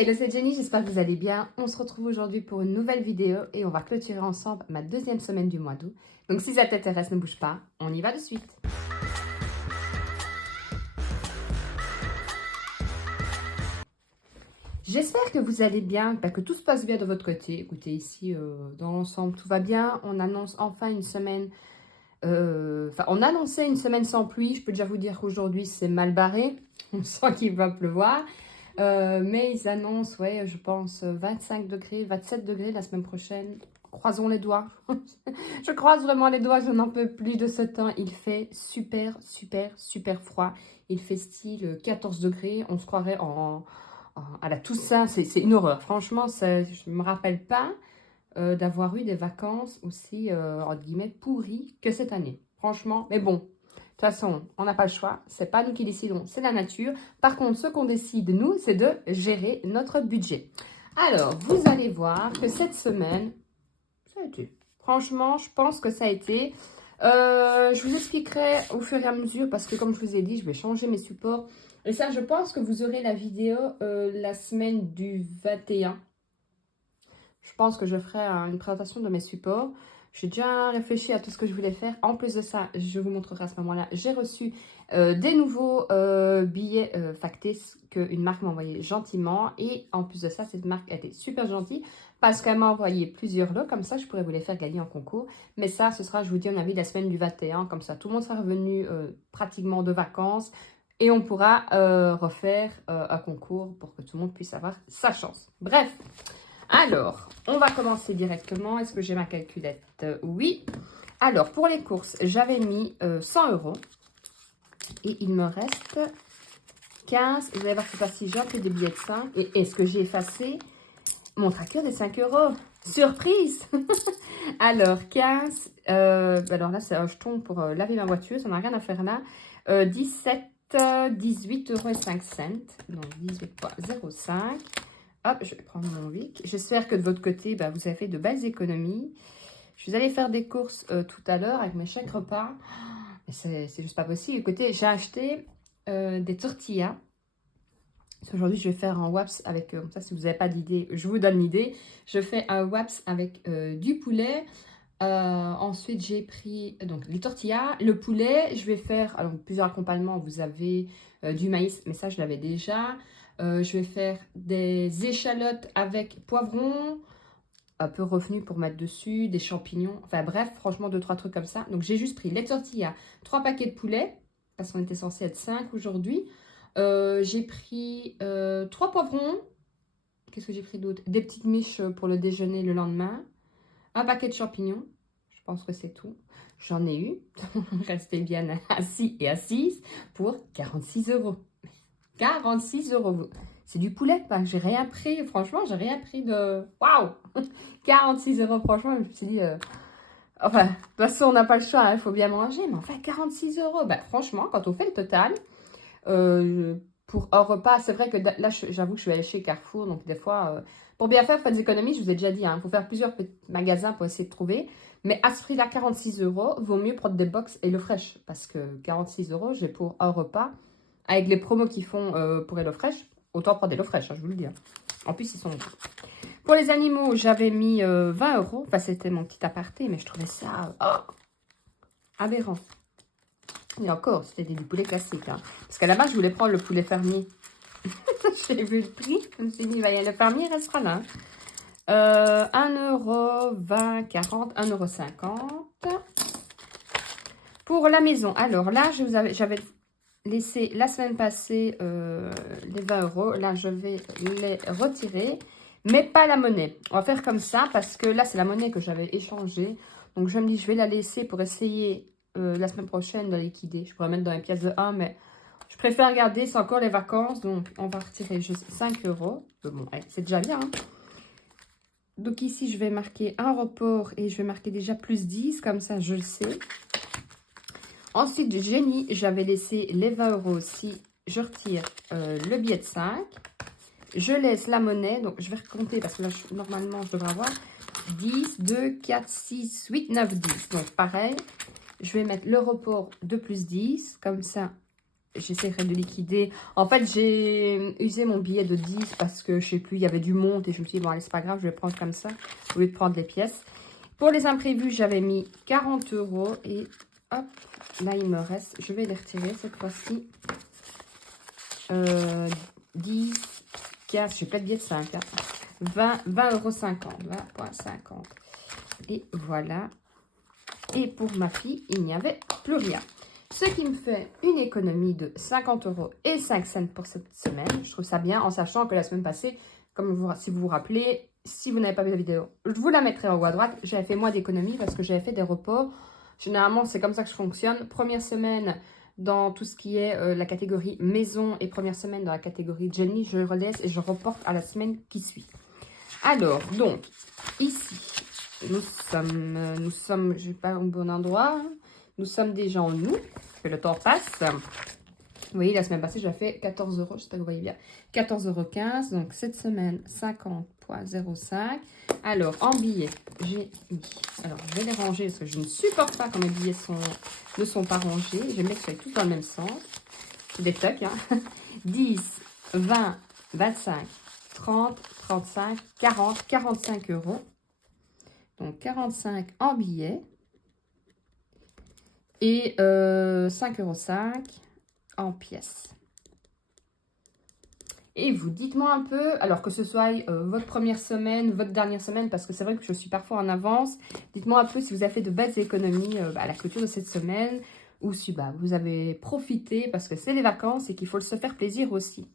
Hello, c'est Jenny, j'espère que vous allez bien. On se retrouve aujourd'hui pour une nouvelle vidéo et on va clôturer ensemble ma deuxième semaine du mois d'août. Donc si ça t'intéresse, ne bouge pas, on y va de suite. J'espère que vous allez bien, que tout se passe bien de votre côté. Écoutez, ici, dans l'ensemble, tout va bien. On annonce enfin une semaine... on annonçait une semaine sans pluie. Je peux déjà vous dire qu'aujourd'hui, c'est mal barré. On sent qu'il va pleuvoir. Mais ils annoncent, ouais, je pense 25 degrés, 27 degrés la semaine prochaine. Croisons les doigts. Je croise vraiment les doigts, je n'en peux plus de ce temps. Il fait super, super, super froid. Il fait style 14 degrés. On se croirait à la Toussaint. C'est une horreur. Franchement, je ne me rappelle pas d'avoir eu des vacances aussi, entre guillemets, pourries que cette année. Franchement, mais bon. De toute façon, on n'a pas le choix. C'est pas nous qui décidons, c'est la nature. Par contre, ce qu'on décide, nous, c'est de gérer notre budget. Alors, vous allez voir que cette semaine, ça a été. Franchement, je pense que ça a été. Je vous expliquerai au fur et à mesure parce que, comme je vous ai dit, je vais changer mes supports. Et ça, je pense que vous aurez la vidéo la semaine du 21. Je pense que je ferai une présentation de mes supports. J'ai déjà réfléchi à tout ce que je voulais faire. En plus de ça, je vous montrerai à ce moment-là. J'ai reçu des nouveaux billets Factis qu'une marque m'a envoyé gentiment. Et en plus de ça, cette marque a été super gentille parce qu'elle m'a envoyé plusieurs lots. Comme ça, je pourrais vous les faire gagner en concours. Mais ça, ce sera, je vous dis, on a vu la semaine du 21. Comme ça, tout le monde sera revenu pratiquement de vacances. Et on pourra refaire un concours pour que tout le monde puisse avoir sa chance. Bref. Alors, on va commencer directement. Est-ce que j'ai ma calculette? Oui. Alors, pour les courses, j'avais mis 100 €. Et il me reste 15. Vous allez voir que c'est pas si j'ai pris des billets de 5. Et est-ce que j'ai effacé mon tracker des 5 €? Surprise! Alors, 15. Alors là, c'est un jeton pour laver ma voiture. Ça n'a rien à faire là. 17, 18,05 €. Donc, 18,05 €. Hop, je vais prendre mon Vic. J'espère que de votre côté, vous avez fait de belles économies. Je vais aller faire des courses tout à l'heure avec mes chèques repas. C'est juste pas possible. Écoutez, j'ai acheté des tortillas. Aujourd'hui, je vais faire un waps avec, comme ça, si vous n'avez pas d'idée, je vous donne l'idée. Je fais un waps avec du poulet. Ensuite, j'ai pris donc les tortillas, le poulet. Je vais faire alors, plusieurs accompagnements. Vous avez du maïs, mais ça, je l'avais déjà. Je vais faire des échalotes avec poivron, un peu revenu pour mettre dessus, des champignons. Enfin bref, franchement, 2-3 trucs comme ça. Donc, j'ai juste pris les tortillas, 3 paquets de poulet, parce qu'on était censé être 5 aujourd'hui. J'ai pris 3 poivrons. Qu'est-ce que j'ai pris d'autre? Des petites miches pour le déjeuner le lendemain. Un paquet de champignons. Je pense que c'est tout. J'en ai eu. Restez bien assis et assises pour 46 €. 46 €. C'est du poulet, quoi. J'ai rien pris. Franchement, j'ai rien pris de... Waouh! 46 €, franchement, je me suis dit... Enfin, de toute façon, on n'a pas le choix, il faut bien manger. Mais enfin, 46 €. Franchement, quand on fait le total, pour un repas, c'est vrai que là, j'avoue que je suis allée chez Carrefour. Donc, des fois, pour bien faire, faites des économies. Je vous ai déjà dit, il faut faire plusieurs magasins pour essayer de trouver. Mais à ce prix-là, 46 €, vaut mieux prendre des box et le fresh. Parce que 46 €, j'ai pour un repas. Avec les promos qu'ils font pour HelloFresh, autant prendre HelloFresh, je vous le dis. En plus, ils sont... Pour les animaux, j'avais mis 20 €. Enfin, c'était mon petit aparté, mais je trouvais ça aberrant. Et encore, c'était du poulet classique. Parce qu'à la base, je voulais prendre le poulet fermier. J'ai vu le prix. Je me suis dit, le fermier restera là. 1 €, 20, 40, 1,50 €. Pour la maison, alors là, j'avais... laissé la semaine passée les 20 €. Là, je vais les retirer, mais pas la monnaie. On va faire comme ça parce que là, c'est la monnaie que j'avais échangée. Donc, je me dis, je vais la laisser pour essayer la semaine prochaine de la liquider. Je pourrais mettre dans les pièces de 1, mais je préfère garder. C'est encore les vacances, donc on va retirer juste 5 €. Bon, c'est déjà bien. Donc, ici, je vais marquer un report et je vais marquer déjà plus 10. Comme ça, je le sais. Ensuite, j'ai mis, j'avais laissé les 20 € aussi. Je retire le billet de 5. Je laisse la monnaie. Donc, je vais recompter parce que là, normalement, je devrais avoir 10, 2, 4, 6, 8, 9, 10. Donc, pareil, je vais mettre le report de plus 10. Comme ça, j'essaierai de liquider. En fait, j'ai usé mon billet de 10 parce que, je sais plus, il y avait du monde. Et je me suis dit, bon, allez, c'est pas grave, je vais prendre comme ça, au lieu de prendre les pièces. Pour les imprévus, j'avais mis 40 € et hop, là, il me reste, je vais les retirer cette fois-ci. 10, 15, je n'ai pas de billet de 5, hein. 20,50 €, 20,50 €. Et voilà. Et pour ma fille, il n'y avait plus rien. Ce qui me fait une économie de 50 € et 5 cents pour cette semaine. Je trouve ça bien, en sachant que la semaine passée, comme si vous vous rappelez, si vous n'avez pas vu la vidéo, je vous la mettrai en haut à droite. J'avais fait moins d'économies parce que j'avais fait des reports. Généralement, c'est comme ça que je fonctionne. Première semaine dans tout ce qui est la catégorie maison et première semaine dans la catégorie Jenny, je relaisse et je reporte à la semaine qui suit. Alors, donc, ici, nous sommes, je ne vais pas au bon endroit, nous sommes déjà en août, que le temps passe. Vous voyez, la semaine passée, j'ai fait 14 €, j'espère que vous voyez bien. 14,15 €, donc cette semaine, 50,05 €. Alors, en billets, j'ai mis, alors je vais les ranger parce que je ne supporte pas quand mes billets ne sont pas rangés. J'aime bien que ce soit tous dans le même sens. C'est des tocs, hein. 10, 20, 25, 30, 35, 40, 45 €. Donc 45 en billets. Et 5,05 € en pièces. Et vous, dites-moi un peu, alors que ce soit votre première semaine, votre dernière semaine, parce que c'est vrai que je suis parfois en avance, dites-moi un peu si vous avez fait de belles économies à la clôture de cette semaine, ou si vous avez profité, parce que c'est les vacances et qu'il faut se faire plaisir aussi.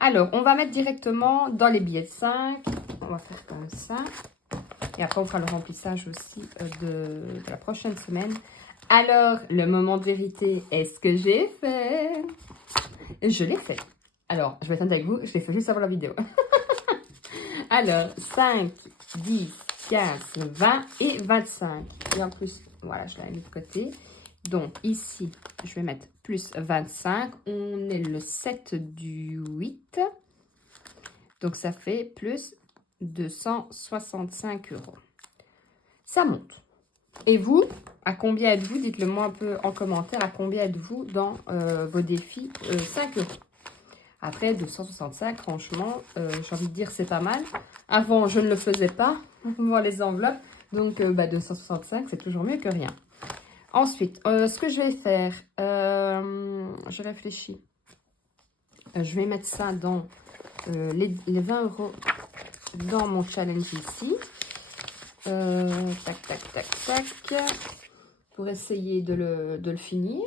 Alors, on va mettre directement dans les billets de 5, on va faire comme ça, et après on fera le remplissage aussi de la prochaine semaine. Alors, le moment de vérité, est-ce que j'ai fait? Je l'ai fait. Alors, je vais être honnête avec vous, je l'ai fait juste avant la vidéo. Alors, 5, 10, 15, 20 et 25. Et en plus, voilà, je l'ai mis de côté. Donc, ici, je vais mettre plus 25. On est le 7 du 8. Donc, ça fait plus 265 €. Ça monte. Et vous, à combien êtes-vous? Dites-le moi un peu en commentaire. À combien êtes-vous dans vos défis 5 €. Après, 265, franchement, j'ai envie de dire c'est pas mal. Avant, je ne le faisais pas, voir les enveloppes. Donc, 265, c'est toujours mieux que rien. Ensuite, ce que je vais faire, je réfléchis. Je vais mettre ça dans les 20 € dans mon challenge ici. Tac, tac, tac, tac. Pour essayer de le finir.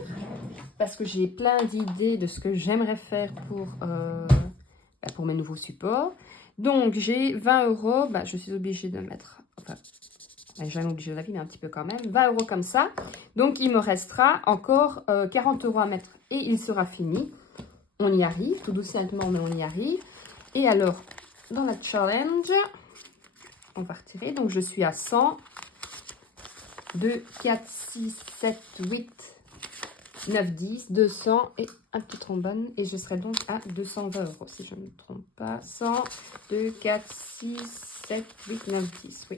Parce que j'ai plein d'idées de ce que j'aimerais faire pour mes nouveaux supports. Donc, j'ai 20 €. Je suis obligée de mettre... Enfin, jamais obligée de la vie, mais un petit peu quand même. 20 € comme ça. Donc, il me restera encore 40 € à mettre. Et il sera fini. On y arrive. Tout doucement, mais on y arrive. Et alors, dans la challenge, on va retirer. Donc, je suis à 100. 2, 4, 6, 7, 8, 9, 10, 200 et un petit trombone. Et je serai donc à 220 € si je ne me trompe pas. 100, 2, 4, 6, 7, 8, 9, 10. Oui.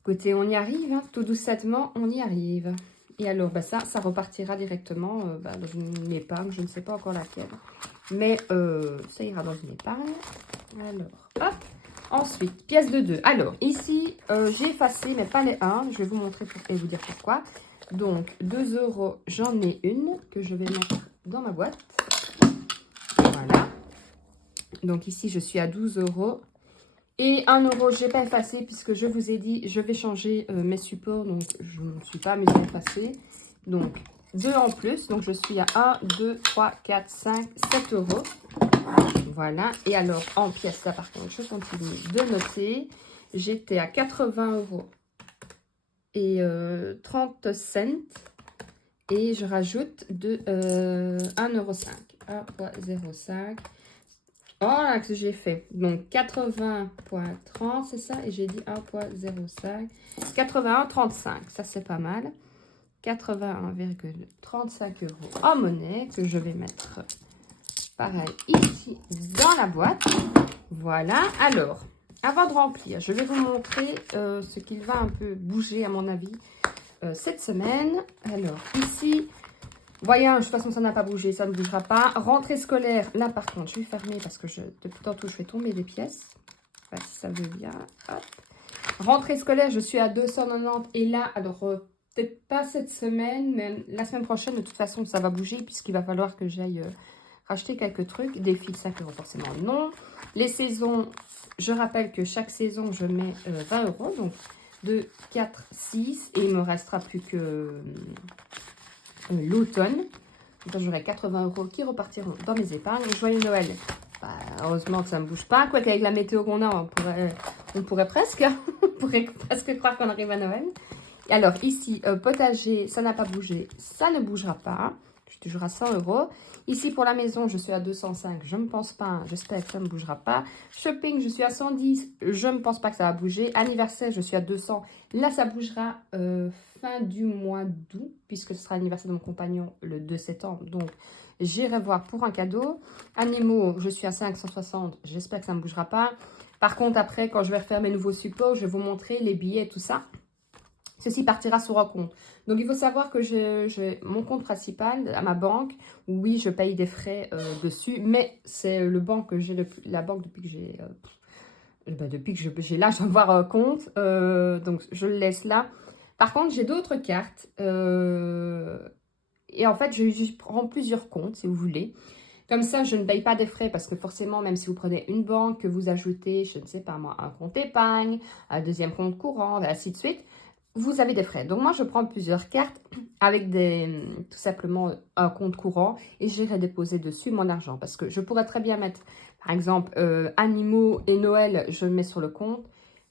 Écoutez, on y arrive. Hein, tout doucement, on y arrive. Et alors, ça repartira directement dans une épargne. Je ne sais pas encore laquelle. Mais ça ira dans une épargne. Alors, hop. Ensuite, pièce de 2. Alors, ici, j'ai effacé, mais pas les 1. Je vais vous montrer et vous dire pourquoi. Donc, 2 €, j'en ai une que je vais mettre dans ma boîte. Voilà. Donc, ici, je suis à 12 €. Et 1 €, je n'ai pas effacé puisque je vous ai dit, je vais changer mes supports. Donc, je ne me suis pas amusée à effacer. Donc, 2 en plus. Donc, je suis à 1, 2, 3, 4, 5, 7 €. Voilà. Et alors, en pièces, là, par contre, je continue de noter. J'étais à 80 € et 30 cents. Et je rajoute de 1,05 €. 1,05 €. Voilà que j'ai fait. Donc, 80,30, c'est ça. Et j'ai dit 1,05. 81,35. Ça, c'est pas mal. 81,35 € en monnaie que je vais mettre... Pareil, ici, dans la boîte. Voilà. Alors, avant de remplir, je vais vous montrer ce qu'il va un peu bouger, à mon avis, cette semaine. Alors, ici, Voyage, de toute façon, ça n'a pas bougé, ça ne bougera pas. Rentrée scolaire, là, par contre, je vais fermer parce que depuis tantôt, je fais tomber des pièces. Enfin, si ça veut bien. Hop. Rentrée scolaire, je suis à 290. Et là, alors, peut-être pas cette semaine, mais la semaine prochaine, de toute façon, ça va bouger puisqu'il va falloir que j'aille racheter quelques trucs. Des fils 5 € forcément, non. Les saisons, je rappelle que chaque saison, je mets 20 €. Donc, 2, 4, 6. Et il me restera plus que l'automne. J'aurai 80 € qui repartiront dans mes épargnes. Joyeux Noël. Bah, heureusement que ça ne bouge pas. Quoi qu'avec la météo qu'on a, on pourrait presque. On pourrait presque croire qu'on arrive à Noël. Alors ici, potager, ça n'a pas bougé. Ça ne bougera pas. Je suis toujours à 100 €. Ici, pour la maison, je suis à 205. Je ne pense pas. J'espère que ça ne bougera pas. Shopping, je suis à 110. Je ne pense pas que ça va bouger. Anniversaire, je suis à 200. Là, ça bougera fin du mois d'août, puisque ce sera l'anniversaire de mon compagnon le 2 septembre. Donc, j'irai voir pour un cadeau. Animaux, je suis à 560. J'espère que ça ne bougera pas. Par contre, après, quand je vais refaire mes nouveaux supports, je vais vous montrer les billets et tout ça. Ceci partira sur un compte. Donc, il faut savoir que j'ai mon compte principal à ma banque. Oui, je paye des frais dessus, mais c'est la banque depuis que j'ai l'âge d'avoir un compte. Donc, je le laisse là. Par contre, j'ai d'autres cartes. Et en fait, je prends plusieurs comptes, si vous voulez. Comme ça, je ne paye pas des frais parce que forcément, même si vous prenez une banque, que vous ajoutez, je ne sais pas moi, un compte épargne, un deuxième compte courant, et ainsi de suite, vous avez des frais. Donc moi, je prends plusieurs cartes avec tout simplement un compte courant et j'irai déposer dessus mon argent. Parce que je pourrais très bien mettre, par exemple, animaux et Noël, je le mets sur le compte.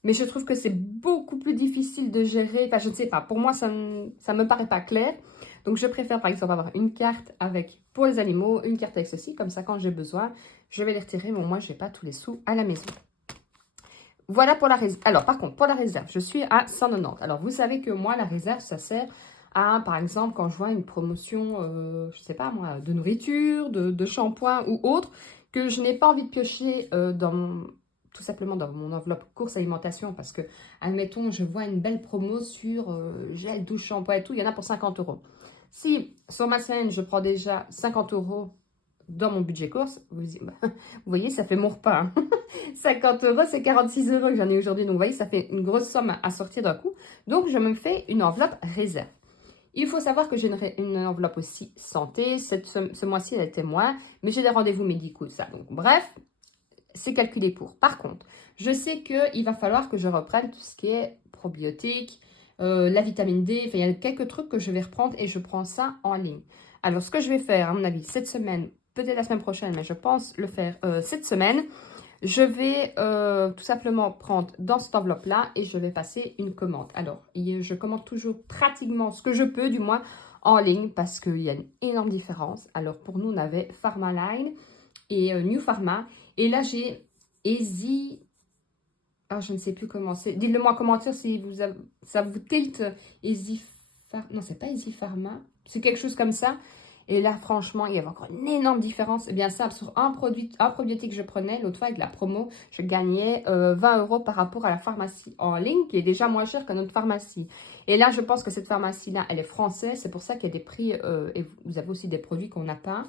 Mais je trouve que c'est beaucoup plus difficile de gérer. Enfin, je ne sais pas. Pour moi, ça ne me paraît pas clair. Donc, je préfère, par exemple, avoir une carte avec, pour les animaux, une carte avec ceci. Comme ça, quand j'ai besoin, je vais les retirer. Mais moi, je n'ai pas tous les sous à la maison. Voilà pour la réserve. Alors, par contre, pour la réserve, je suis à 190. Alors, vous savez que moi, la réserve, ça sert à, par exemple, quand je vois une promotion, je ne sais pas moi, de nourriture, de shampoing ou autre, que je n'ai pas envie de piocher tout simplement dans mon enveloppe course alimentation parce que, admettons, je vois une belle promo sur gel, douche, shampoing et tout, il y en a pour 50 €. Si sur ma semaine, je prends déjà 50 € dans mon budget course, vous voyez, ça fait mon repas. Hein. 50 €, c'est 46 € que j'en ai aujourd'hui. Donc, vous voyez, ça fait une grosse somme à sortir d'un coup. Donc, je me fais une enveloppe réserve. Il faut savoir que j'ai une enveloppe aussi santé. Ce mois-ci, elle était moins. Mais j'ai des rendez-vous médicaux, ça. Donc, bref, c'est calculé pour. Par contre, je sais qu'il va falloir que je reprenne tout ce qui est probiotique, la vitamine D. Enfin, il y a quelques trucs que je vais reprendre et je prends ça en ligne. Alors, ce que je vais faire, à mon avis, cette semaine, peut-être la semaine prochaine, mais je pense le faire cette semaine, je vais tout simplement prendre dans cette enveloppe-là et je vais passer une commande. Alors, je commande toujours pratiquement ce que je peux, du moins en ligne, parce qu'il y a une énorme différence. Alors, pour nous, on avait Pharmaline et New Pharma. Et là, j'ai Easy... Ah, je ne sais plus comment c'est. Dites-le moi en commentaire si ça vous tilte. Non, c'est pas Easy Pharma. C'est quelque chose comme ça. Et là, franchement, il y avait encore une énorme différence. Eh bien, ça, sur un probiotique que je prenais, l'autre fois avec la promo, je gagnais 20 € par rapport à la pharmacie en ligne, qui est déjà moins chère que notre pharmacie. Et là, je pense que cette pharmacie-là, elle est française. C'est pour ça qu'il y a des prix, et vous avez aussi des produits qu'on n'a pas.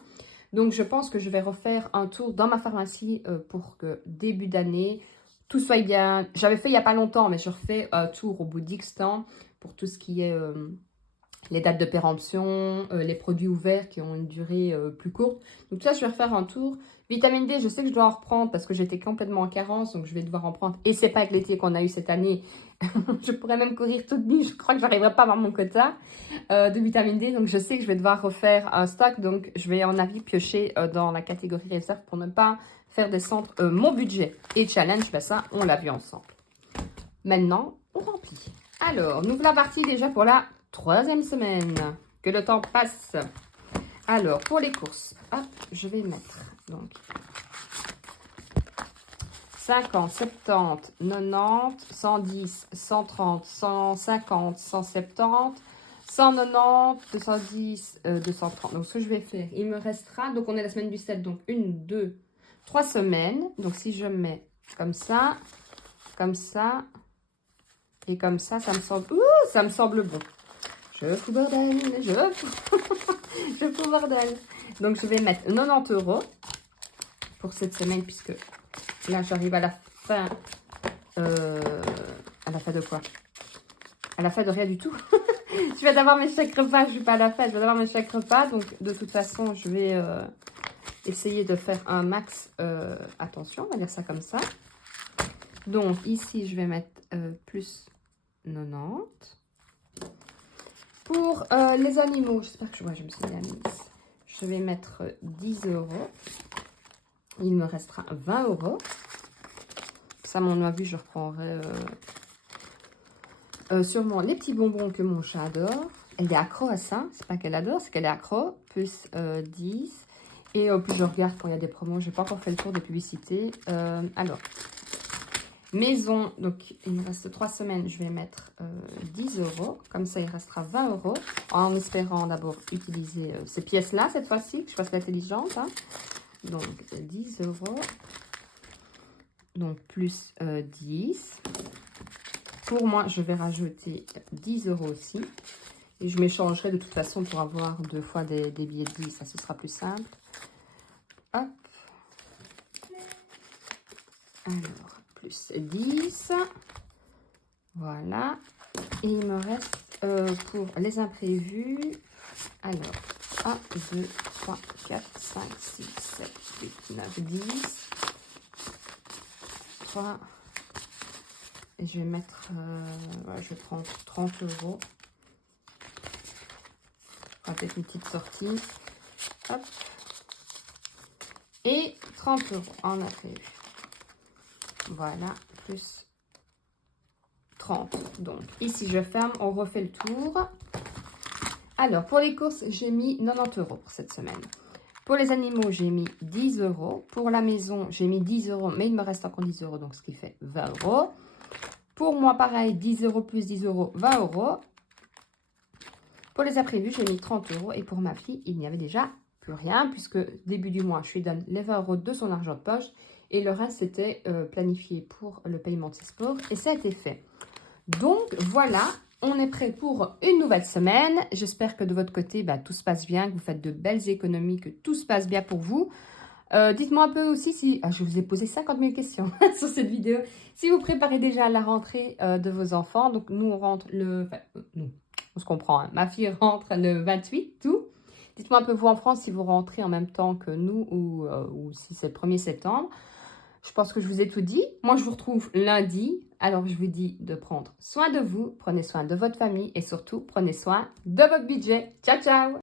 Donc, je pense que je vais refaire un tour dans ma pharmacie pour que début d'année, tout soit bien. J'avais fait il n'y a pas longtemps, mais je refais un tour au bout d'X temps pour tout ce qui est... les dates de péremption, les produits ouverts qui ont une durée plus courte. Donc tout ça, je vais refaire un tour. Vitamine D, je sais que je dois en reprendre parce que j'étais complètement en carence, donc je vais devoir en prendre. Et c'est pas avec l'été qu'on a eu cette année. Je pourrais même courir toute nuit, je crois que j'arriverai pas à avoir mon quota de vitamine D. Donc je sais que je vais devoir refaire un stock, donc je vais en avis piocher dans la catégorie réserve pour ne pas faire descendre mon budget. Et challenge, ben ça, on l'a vu ensemble. Maintenant, on remplit. Alors, nous voilà partis déjà pour la 3e semaine. Que le temps passe. Alors, pour les courses, hop, je vais mettre donc 50, 70, 90, 110, 130, 150, 170, 190, 210, 230. Donc, ce que je vais faire, il me restera, donc on est la semaine du 7, donc 1, 2, 3 semaines. Donc, si je mets comme ça et comme ça, ça me semble bon. Je fous bordel, je fous bordel. Donc, je vais mettre 90 € pour cette semaine, puisque là, j'arrive à la fin. À la fin de quoi? À la fin de rien du tout. Je viens d'avoir mes chèques repas, je ne suis pas à la fin, je viens d'avoir mes chèques repas. Donc, de toute façon, je vais essayer de faire un max. Attention, on va dire ça comme ça. Donc, ici, je vais mettre plus 90. Pour les animaux, j'espère que je me suis bien mise. Je vais mettre 10 €. Il me restera 20 €. Ça, à mon avis, je reprendrai sûrement les petits bonbons que mon chat adore. Elle est accro à ça. C'est pas qu'elle adore, c'est qu'elle est accro. Plus 10. Et plus je regarde quand il y a des promos. Je n'ai pas encore fait le tour des publicités. Alors, maison. Donc, il me reste 3 semaines. Je vais mettre 10 €. Comme ça, il restera 20 €. En espérant d'abord utiliser ces pièces-là cette fois-ci. Que je fasse l'intelligente. Hein. Donc, 10 €. Donc, plus 10. Pour moi, je vais rajouter 10 € aussi. Et je m'échangerai de toute façon pour avoir 2 fois des billets de 10. Ça, ce sera plus simple. Hop. Alors, plus 10. Voilà. Et il me reste pour les imprévus. Alors, 1, 2, 3, 4, 5, 6, 7, 8, 9, 10. 3. Et je vais mettre, ouais, je vais prendre 30 €. Peut-être une petite sortie. Hop. Et 30 € en imprévu. Voilà, plus 30. Donc, ici, je ferme, on refait le tour. Alors, pour les courses, j'ai mis 90 € pour cette semaine. Pour les animaux, j'ai mis 10 €. Pour la maison, j'ai mis 10 €, mais il me reste encore 10 €, donc ce qui fait 20 €. Pour moi, pareil, 10 € plus 10 €, 20 €. Pour les imprévus, j'ai mis 30 €. Et pour ma fille, il n'y avait déjà plus rien, puisque début du mois, je lui donne les 20 € de son argent de poche. Et le reste, c'était planifié pour le paiement de ses sports. Et ça a été fait. Donc, voilà, on est prêt pour une nouvelle semaine. J'espère que de votre côté, tout se passe bien, que vous faites de belles économies, que tout se passe bien pour vous. Dites-moi un peu aussi si... je vous ai posé 50 000 questions sur cette vidéo. Si vous préparez déjà la rentrée de vos enfants. Donc, nous, on rentre le... Enfin, nous, on se comprend. Hein. Ma fille rentre le 28 août. Dites-moi un peu, vous, en France, si vous rentrez en même temps que nous ou si c'est le 1er septembre. Je pense que je vous ai tout dit. Moi, je vous retrouve lundi. Alors, je vous dis de prendre soin de vous. Prenez soin de votre famille et surtout, prenez soin de votre budget. Ciao, ciao!